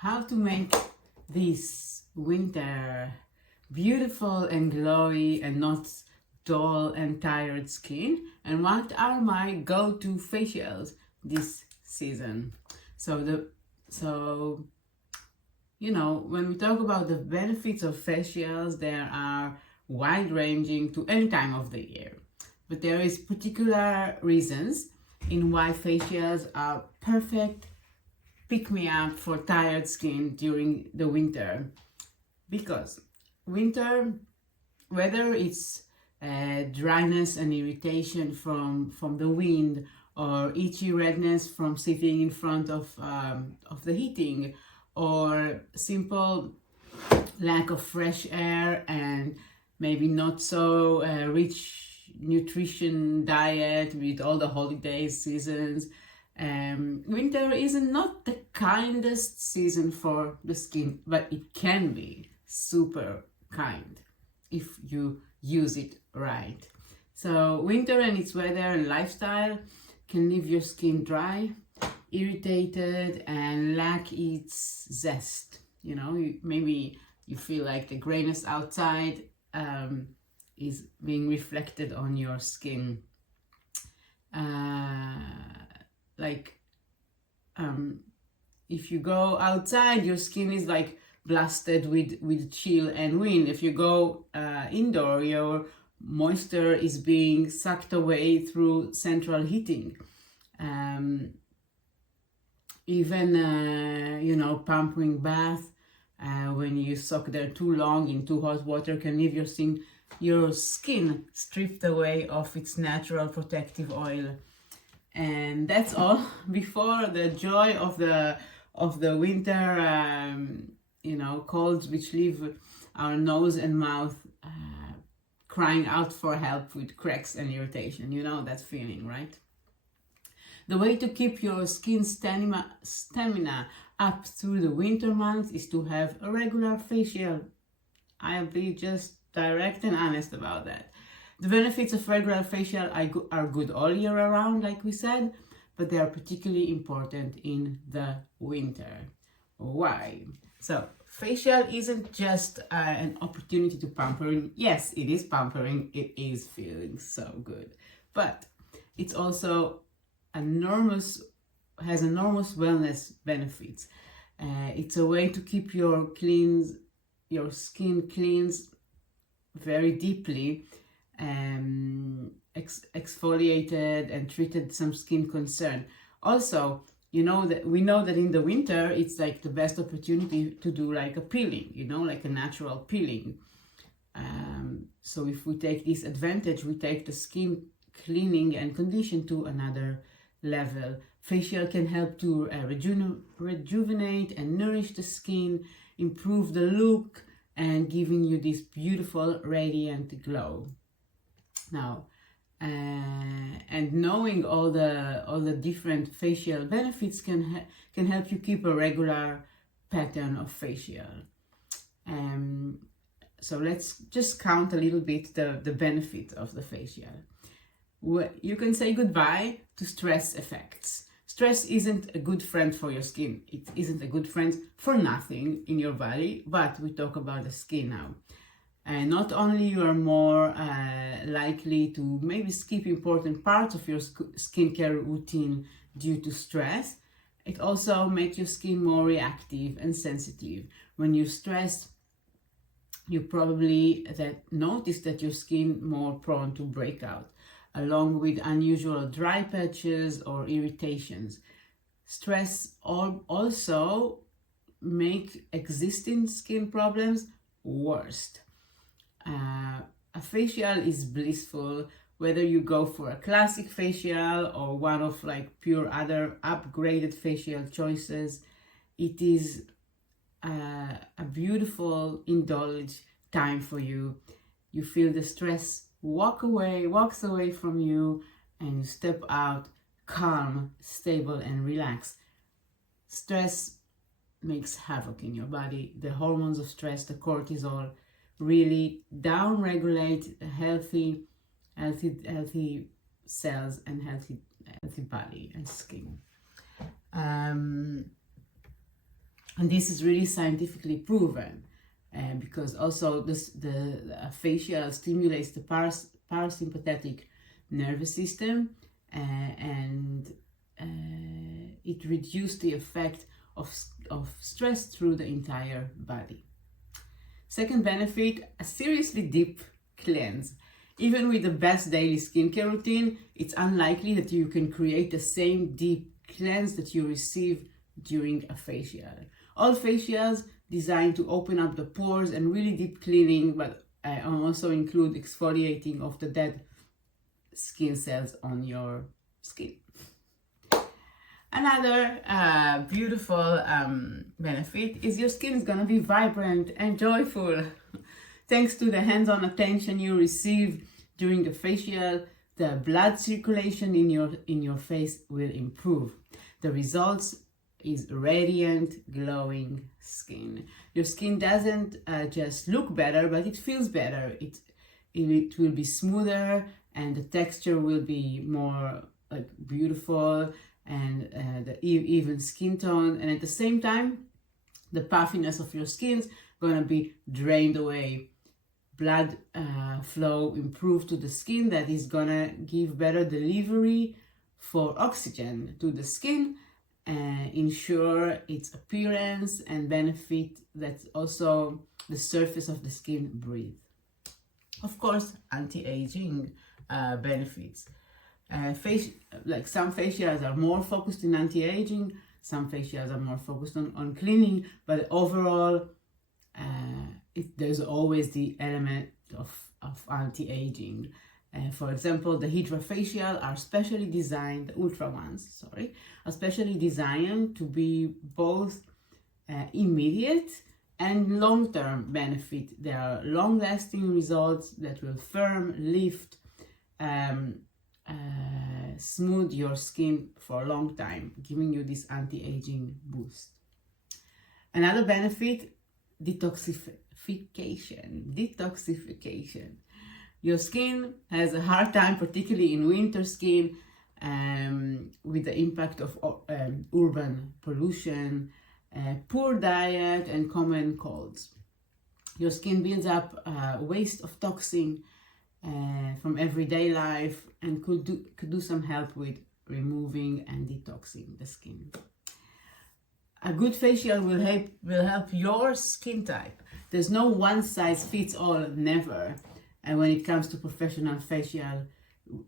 how to make this winter beautiful and glowy and not dull and tired skin, and what are my go-to facials this season. So when we talk about the benefits of facials, there are wide ranging to any time of the year, but there is particular reasons in why facials are perfect pick-me-up for tired skin during the winter. Because winter, whether it's dryness and irritation from the wind, or itchy redness from sitting in front of the heating, or simple lack of fresh air and maybe not so rich nutrition diet with all the holiday seasons, winter is not the kindest season for the skin, but it can be super kind if you use it right. So winter and its weather and lifestyle can leave your skin dry, irritated, and lack its zest. Maybe you feel like the grayness outside is being reflected on your skin. If you go outside, your skin is like blasted with chill and wind. If you go indoor, your moisture is being sucked away through central heating. Even pampering bath, when you soak there too long in too hot water, can leave your skin stripped away of its natural protective oil. And that's all before the joy of the winter colds, which leave our nose and mouth crying out for help with cracks and irritation. You know that feeling, right? The way to keep your skin stamina up through the winter months is to have a regular facial. I'll be just direct and honest about that. The benefits of regular facial are good all year around, like we said, but they are particularly important in the winter. Why? So, facial isn't just an opportunity to pampering. Yes, it is pampering. It is feeling so good. But it's also has enormous wellness benefits. It's a way to keep your skin cleansed very deeply, exfoliated and treated some skin concern. Also, we know that in the winter it's like the best opportunity to do like a peeling, like a natural peeling. So if we take this advantage, we take the skin cleaning and condition to another level. Facial can help to rejuvenate and nourish the skin, improve the look, and giving you this beautiful radiant glow. Now, and knowing all the different facial benefits can help you keep a regular pattern of facial. So let's just count a little bit the benefit of the facial. You can say goodbye to stress effects. Stress isn't a good friend for your skin. It isn't a good friend for nothing in your body, but we talk about the skin now. And not only you are more likely to maybe skip important parts of your skincare routine due to stress, it also makes your skin more reactive and sensitive. When you're stressed, you probably notice that your skin more prone to breakout, along with unusual dry patches or irritations. Stress also make existing skin problems worse. A facial is blissful, whether you go for a classic facial or one of like pure other upgraded facial choices. It is a beautiful indulge time for you. You feel the stress walks away from you, and you step out calm, stable, and relaxed. Stress makes havoc in your body. The hormones of stress, the cortisol, really down-regulate healthy cells and healthy body and skin. And this is really scientifically proven, because also the facial stimulates the parasympathetic nervous system, and it reduces the effect of stress through the entire body. Second benefit, a seriously deep cleanse. Even with the best daily skincare routine, it's unlikely that you can create the same deep cleanse that you receive during a facial. All facials designed to open up the pores and really deep cleaning, but also include exfoliating of the dead skin cells on your skin. Another beautiful benefit is your skin is gonna be vibrant and joyful. Thanks to the hands-on attention you receive during the facial, the blood circulation in your face will improve. The results is radiant, glowing skin. Your skin doesn't just look better, but it feels better. It will be smoother, and the texture will be more like beautiful, and the even skin tone, and at the same time the puffiness of your skin's gonna be drained away. Blood flow improve to the skin, that is gonna give better delivery for oxygen to the skin, ensure its appearance, and benefit that also the surface of the skin breathe. Of course, anti-aging benefits. Like some facials are more focused in anti-aging, some facials are more focused on cleaning, but overall there's always the element of anti-aging. For example, the hydrofacial are specially designed, the ultra ones, are specially designed to be both immediate and long-term benefit. There are long-lasting results that will firm, lift, smooth your skin for a long time, giving you this anti-aging boost. Another benefit, detoxification. Your skin has a hard time, particularly in winter skin, with the impact of urban pollution, poor diet, and common colds. Your skin builds up waste of toxin from everyday life, and could do some help with removing and detoxing the skin. A good facial will help your skin type. There's no one size fits all, never. And when it comes to professional facial,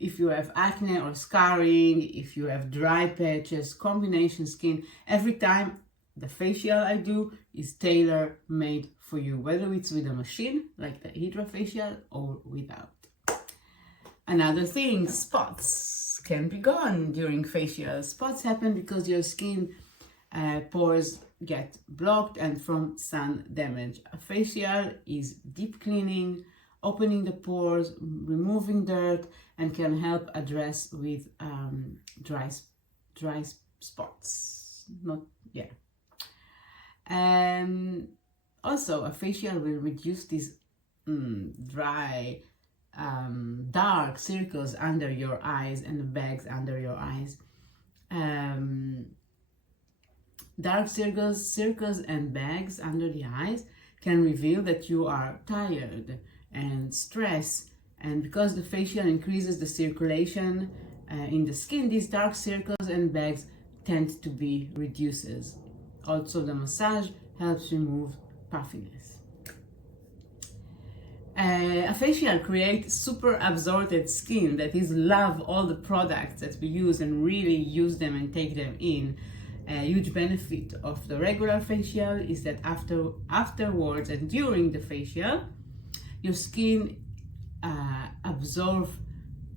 if you have acne or scarring, if you have dry patches, combination skin, every time the facial I do is tailor-made for you, whether it's with a machine like the hydrofacial or without. Another thing, spots can be gone during facial. Spots happen because your skin pores get blocked and from sun damage. A facial is deep cleaning, opening the pores, removing dirt, and can help address with dry spots. Also, a facial will reduce these dry, dark circles under your eyes and the bags under your eyes. Dark circles and bags under the eyes can reveal that you are tired and stressed, and because the facial increases the circulation in the skin, these dark circles and bags tend to be reduces. Also, the massage helps remove puffiness. A facial creates super absorbed skin, that is, love all the products that we use and really use them and take them in. A huge benefit of the regular facial is that afterwards and during the facial, your skin absorbs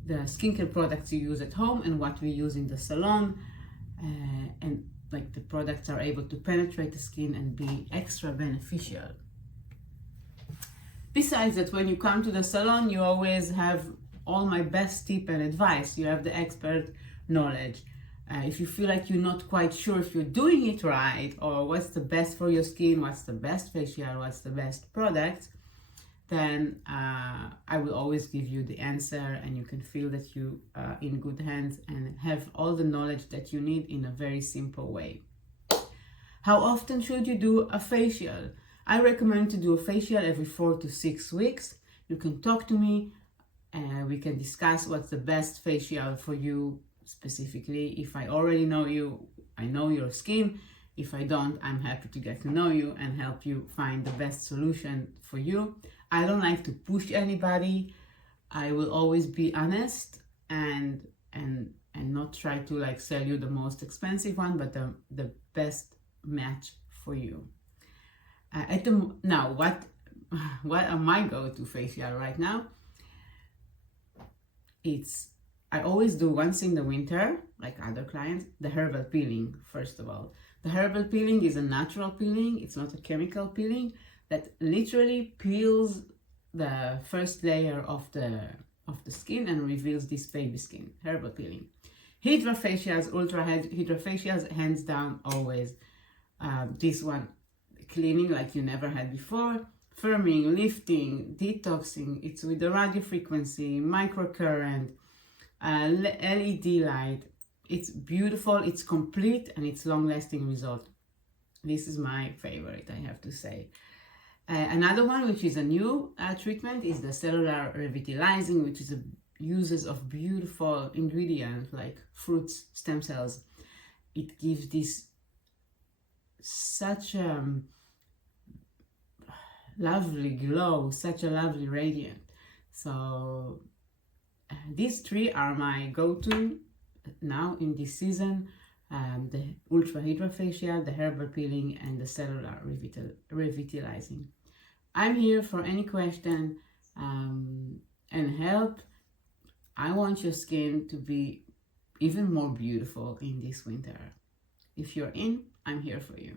the skincare products you use at home and what we use in the salon, and like the products are able to penetrate the skin and be extra beneficial. Besides that, when you come to the salon, you always have all my best tip and advice. You have the expert knowledge. If you feel like you're not quite sure if you're doing it right, or what's the best for your skin, what's the best facial, what's the best product, then I will always give you the answer, and you can feel that you are in good hands and have all the knowledge that you need in a very simple way. How often should you do a facial? I recommend to do a facial every 4 to 6 weeks. You can talk to me and we can discuss what's the best facial for you specifically. If I already know you, I know your skin. If I don't, I'm happy to get to know you and help you find the best solution for you. I don't like to push anybody. I will always be honest and not try to like sell you the most expensive one, but the best match for you. Now, what are my go-to facial right now? I always do once in the winter, like other clients, the herbal peeling. First of all, the herbal peeling is a natural peeling. It's not a chemical peeling that literally peels the first layer of the skin and reveals this baby skin. Herbal peeling. Hydrofacials, ultra hydrofacials, hands down, always. This one, cleaning like you never had before, firming, lifting, detoxing. It's with the radio frequency, microcurrent, LED light. It's beautiful, it's complete, and it's long-lasting result. This is my favorite, I have to say. Another one, which is a new treatment, is the cellular revitalizing, which is uses of beautiful ingredients like fruits, stem cells. It gives this such a lovely glow, such a lovely radiant. So these three are my go-to now in this season. The ultra hydrofacial, the herbal peeling, and the cellular revitalizing. I'm here for any question and help. I want your skin to be even more beautiful in this winter. If you're in, I'm here for you.